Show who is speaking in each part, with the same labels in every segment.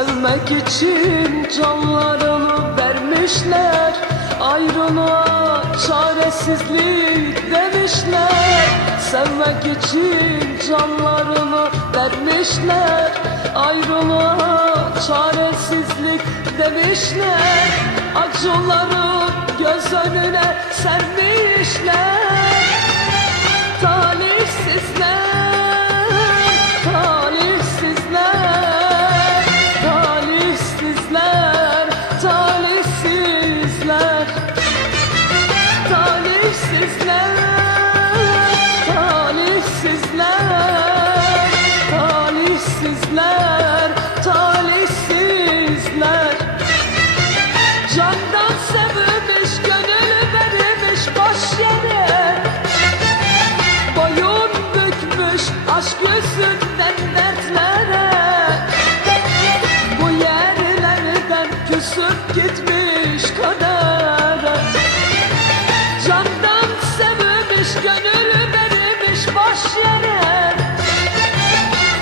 Speaker 1: Sevmek için canlarını vermişler Ayrılığa çaresizlik demişler. Sevmek için canlarını vermişler Ayrılığa çaresizlik demişler. Acıları göz önüne sermişler yere.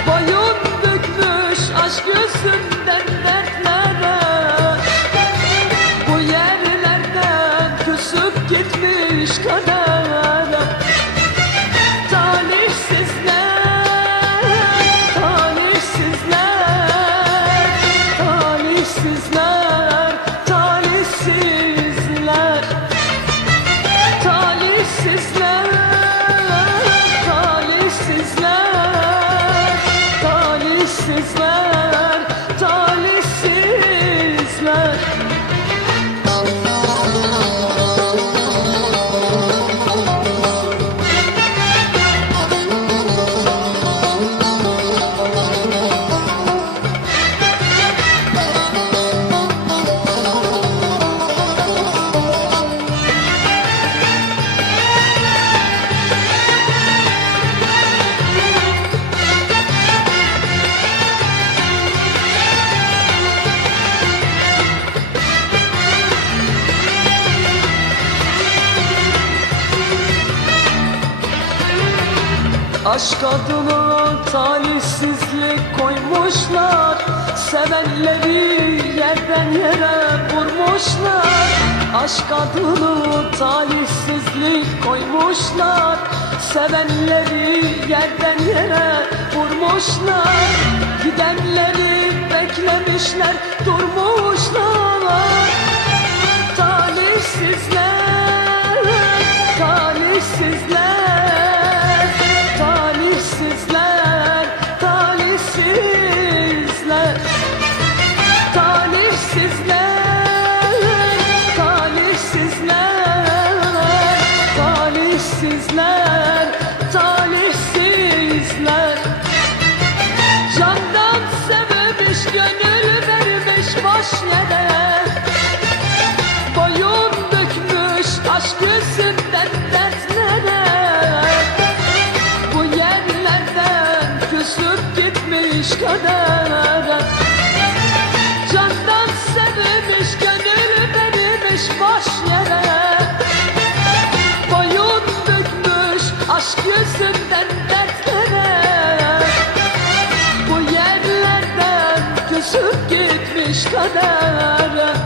Speaker 1: Boyun bükmüş aşk Bu yerlerden küsüp gitmiş kadere Aşk adına talihsizlik koymuşlar. Sevenleri yerden yere vurmuşlar. Aşk adını talihsizlik koymuşlar. Sevenleri yerden yere vurmuşlar. Gidenleri beklemişler durmuşlar aşk yüzünden dertlere Bu yerlerden küsüp gitmiş kadere. Candan sevmiş gönül verilmiş boş yere. Boyun bükmüş aşk yüzünden dertlere. Bu yerlerden küsüp gitmiş kader